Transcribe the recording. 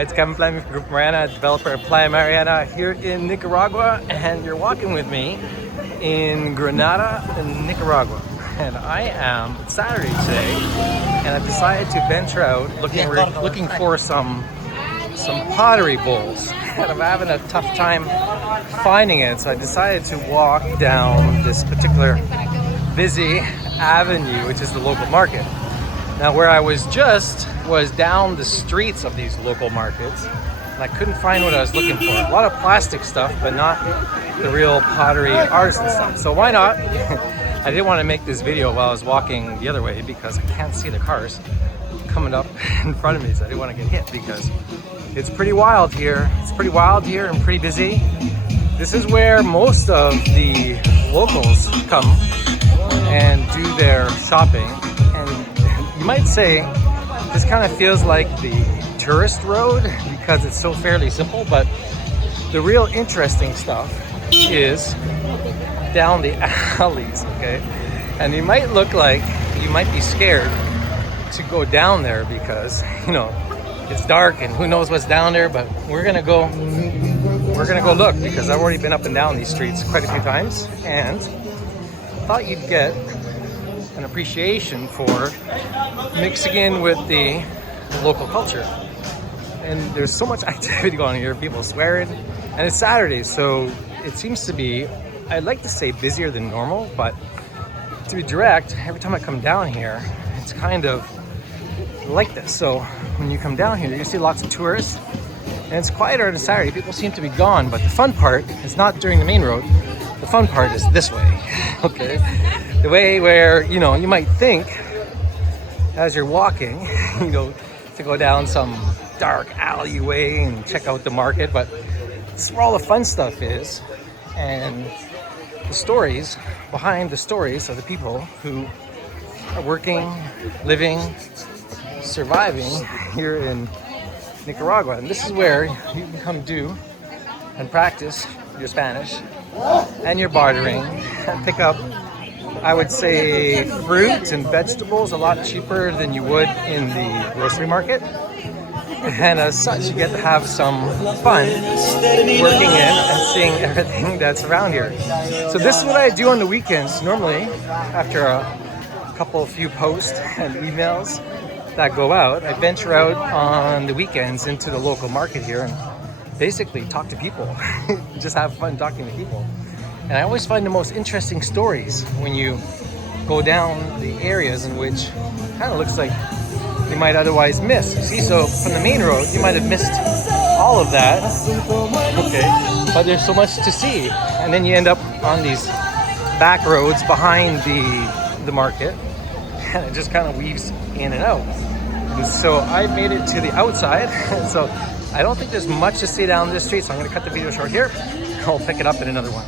It's Kevin Fleming from Group Mariana, developer of Playa Mariana here in Nicaragua, and you're walking with me in Granada, Nicaragua. And I am Saturday today, and I've decided to venture out looking for some pottery bowls, and I'm having a tough time finding it. So I decided to walk down this particular busy avenue, which is the local market. Now, where I was down the streets of these local markets, and I couldn't find what I was looking for. A lot of plastic stuff, but not the real pottery artisan stuff. So why not? I didn't want to make this video while I was walking the other way because I can't see the cars coming up in front of me, so I didn't want to get hit because it's pretty wild here. It's pretty wild here and pretty busy. This is where most of the locals come and do their shopping. You might say this kind of feels like the tourist road because it's so fairly simple, but the real interesting stuff is down the alleys, okay? And you might look like you might be scared to go down there because, you know, it's dark and who knows what's down there, but we're gonna go look because I've already been up and down these streets quite a few times and thought you'd get an appreciation for mixing in with the local culture. And there's so much activity going on here, people swearing, and it's Saturday, so it seems to be, I'd like to say busier than normal, but to be direct, every time I come down here, it's kind of like this. So when you come down here, you see lots of tourists, and it's quieter on a Saturday. People seem to be gone, but the fun part is not during the main road. The fun part is this way, okay? The way where, you know, you might think as you're walking, you know, to go down some dark alleyway and check out the market, but this is where all the fun stuff is, and the stories behind the stories of the people who are working, living, surviving here in Nicaragua. And this is where you can come do and practice your Spanish and your bartering and pick up, I would say, fruit and vegetables a lot cheaper than you would in the grocery market. And as such, you get to have some fun working in and seeing everything that's around here. So this is what I do on the weekends. Normally, after a few posts and emails that go out, I venture out on the weekends into the local market here and basically talk to people. Just have fun talking to people. And I always find the most interesting stories when you go down the areas in which kind of looks like you might otherwise miss. See, so from the main road, you might have missed all of that, okay? But there's so much to see. And then you end up on these back roads behind the market, and it just kind of weaves in and out. And so I made it to the outside, so I don't think there's much to see down this street, so I'm gonna cut the video short here. I'll pick it up in another one.